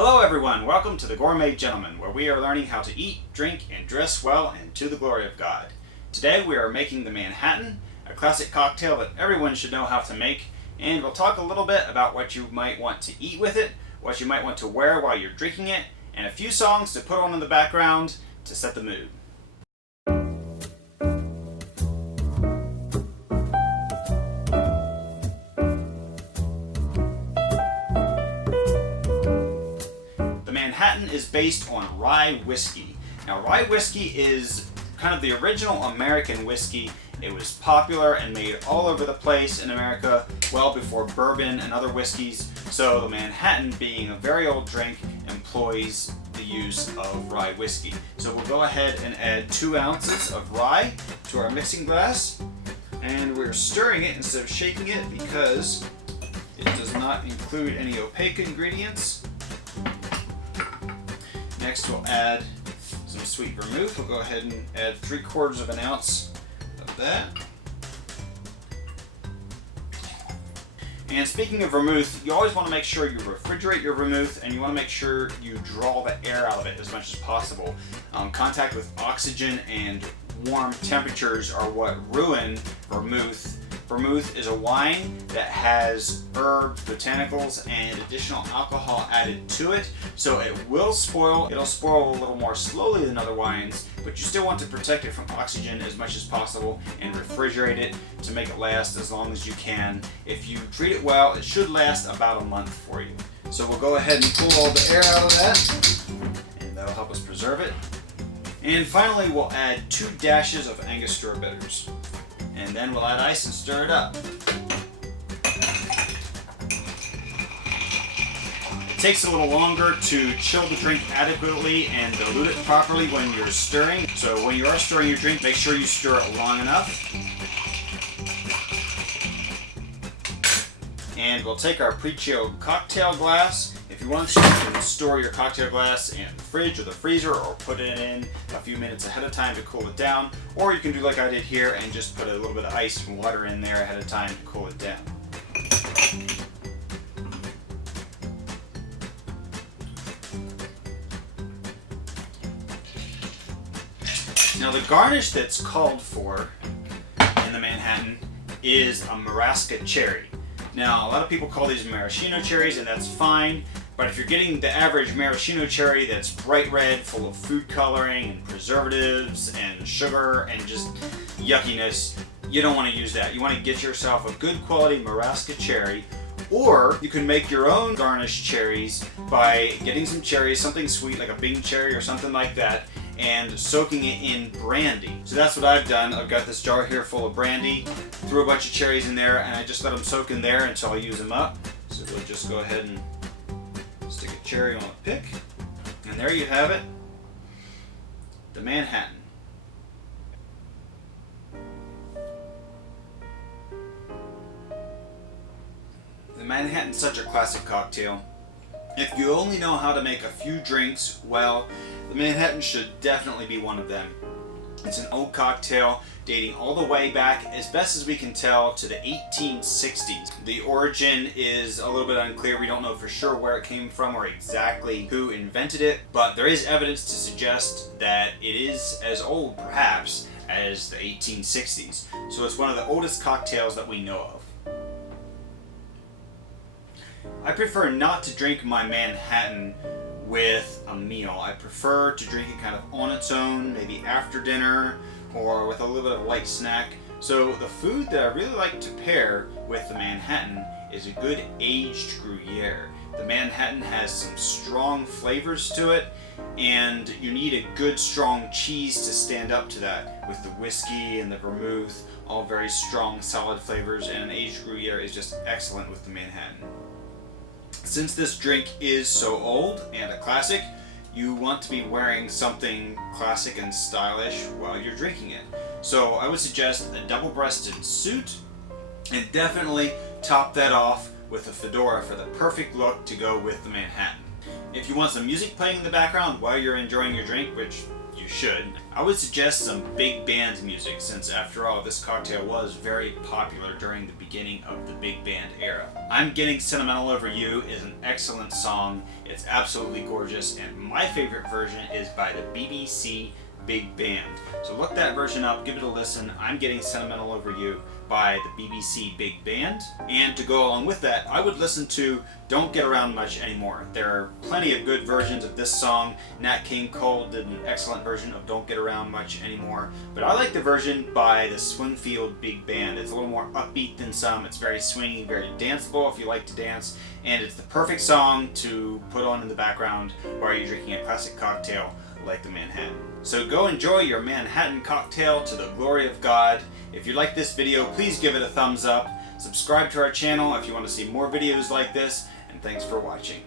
Hello everyone, welcome to the Gourmet Gentleman, where we are learning how to eat, drink, and dress well and to the glory of God. Today we are making the Manhattan, a classic cocktail that everyone should know how to make, and we'll talk a little bit about what you might want to eat with it, what you might want to wear while you're drinking it, and a few songs to put on in the background to set the mood. Manhattan is based on rye whiskey. Now, rye whiskey is kind of the original American whiskey. It was popular and made all over the place in America well before bourbon and other whiskeys. So the Manhattan, being a very old drink, employs the use of rye whiskey. So we'll go ahead and add 2 ounces of rye to our mixing glass. And we're stirring it instead of shaking it because it does not include any opaque ingredients. Next we'll add some sweet vermouth. We'll go ahead and add 3/4 of an ounce of that. And speaking of vermouth, you always want to make sure you refrigerate your vermouth, and you want to make sure you draw the air out of it as much as possible. Contact with oxygen and warm temperatures are what ruin vermouth. Vermouth is a wine that has herbs, botanicals, and additional alcohol added to it, so it will spoil. It'll spoil a little more slowly than other wines, but you still want to protect it from oxygen as much as possible and refrigerate it to make it last as long as you can. If you treat it well, it should last about a month for you. So we'll go ahead and pull all the air out of that, and that'll help us preserve it. And finally, we'll add 2 dashes of Angostura bitters. And then we'll add ice and stir it up. It takes a little longer to chill the drink adequately and dilute it properly when you're stirring. So when you are stirring your drink, make sure you stir it long enough. And we'll take our pre-chilled cocktail glass. If you want to, you can store your cocktail glass in the fridge or the freezer, or put it in a few minutes ahead of time to cool it down. Or you can do like I did here and just put a little bit of ice and water in there ahead of time to cool it down. Now, the garnish that's called for in the Manhattan is a Marasca Cherry. Now, a lot of people call these maraschino cherries, and that's fine. But if you're getting the average maraschino cherry that's bright red, full of food coloring and preservatives and sugar and just yuckiness, you don't want to use that. You want to get yourself a good quality Marasca cherry, or you can make your own garnish cherries by getting some cherries, something sweet like a Bing cherry or something like that, and soaking it in brandy. So that's what I've done. I've got this jar here full of brandy, threw a bunch of cherries in there, and I just let them soak in there until I use them up. So we'll just go ahead and stick a cherry on a pick, and there you have it, the Manhattan. The Manhattan's such a classic cocktail. If you only know how to make a few drinks well, the Manhattan should definitely be one of them. It's an old cocktail dating all the way back, as best as we can tell, to the 1860s. The origin is a little bit unclear. We don't know for sure where it came from or exactly who invented it, but there is evidence to suggest that it is as old, perhaps, as the 1860s. So it's one of the oldest cocktails that we know of. I prefer not to drink my Manhattan with a meal. I prefer to drink it kind of on its own, maybe after dinner, or with a little bit of light snack. So the food that I really like to pair with the Manhattan is a good aged Gruyere. The Manhattan has some strong flavors to it, and you need a good strong cheese to stand up to that, with the whiskey and the vermouth, all very strong solid flavors, and an aged Gruyere is just excellent with the Manhattan. Since this drink is so old and a classic, you want to be wearing something classic and stylish while you're drinking it. So I would suggest a double-breasted suit, and definitely top that off with a fedora for the perfect look to go with the Manhattan. If you want some music playing in the background while you're enjoying your drink, which you you should. I would suggest some big band music, since after all, this cocktail was very popular during the beginning of the big band era. I'm Getting Sentimental Over You is an excellent song. It's absolutely gorgeous, and my favorite version is by the BBC Big Band. So look that version up, give it a listen. I'm Getting Sentimental Over You by the BBC Big Band. And to go along with that, I would listen to Don't Get Around Much Anymore. There are plenty of good versions of this song. Nat King Cole did an excellent version of Don't Get Around Much Anymore. But I like the version by the Swingfield Big Band. It's a little more upbeat than some. It's very swingy, very danceable if you like to dance. And it's the perfect song to put on in the background while you're drinking a classic cocktail like the Manhattan. So go enjoy your Manhattan cocktail to the glory of God. If you like this video, please give it a thumbs up. Subscribe to our channel if you want to see more videos like this, and thanks for watching.